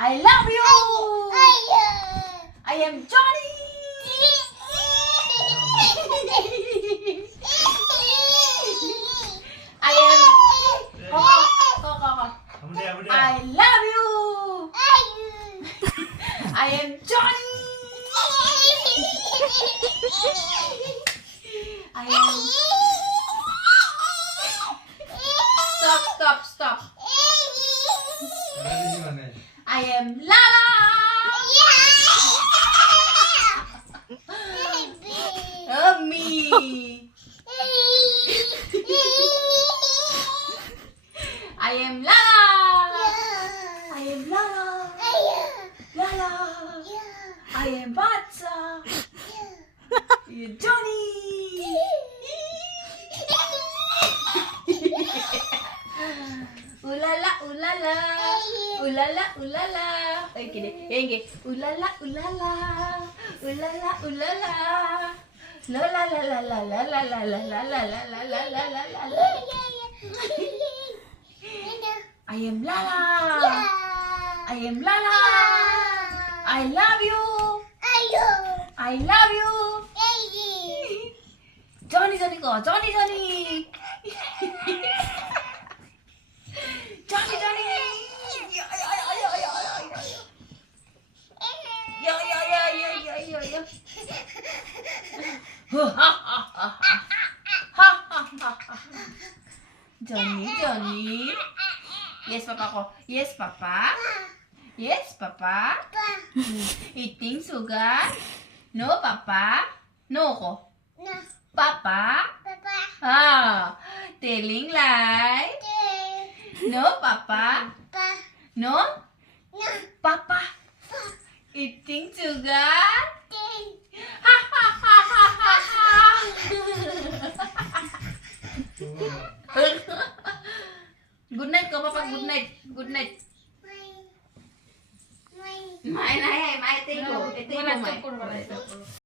I love you. I am Johnny. I am. Go. I love you. I am Johnny. I am. Stop. I am Lala. Me. I am Lala. I am Lala. Lala. I am Batsa. You're Johnny. Ulala, ulala. Ulala, ulala. Okay. Ulala, ulala. Ulala, ulala. La la la la la la la la la la la la la la la la la. I am Lala. I am Lala. I love you. I love you. Johnny go. Johnny. Johnny. Johnny. Yes, Papa ko. Yes, Papa. Yes, Papa. Eating sugar? No, Papa. No ko. Papa. Telling lie? No, Papa. No? Papa. Eating sugar? Good night ko, Papa. Good night. Mai, take ko.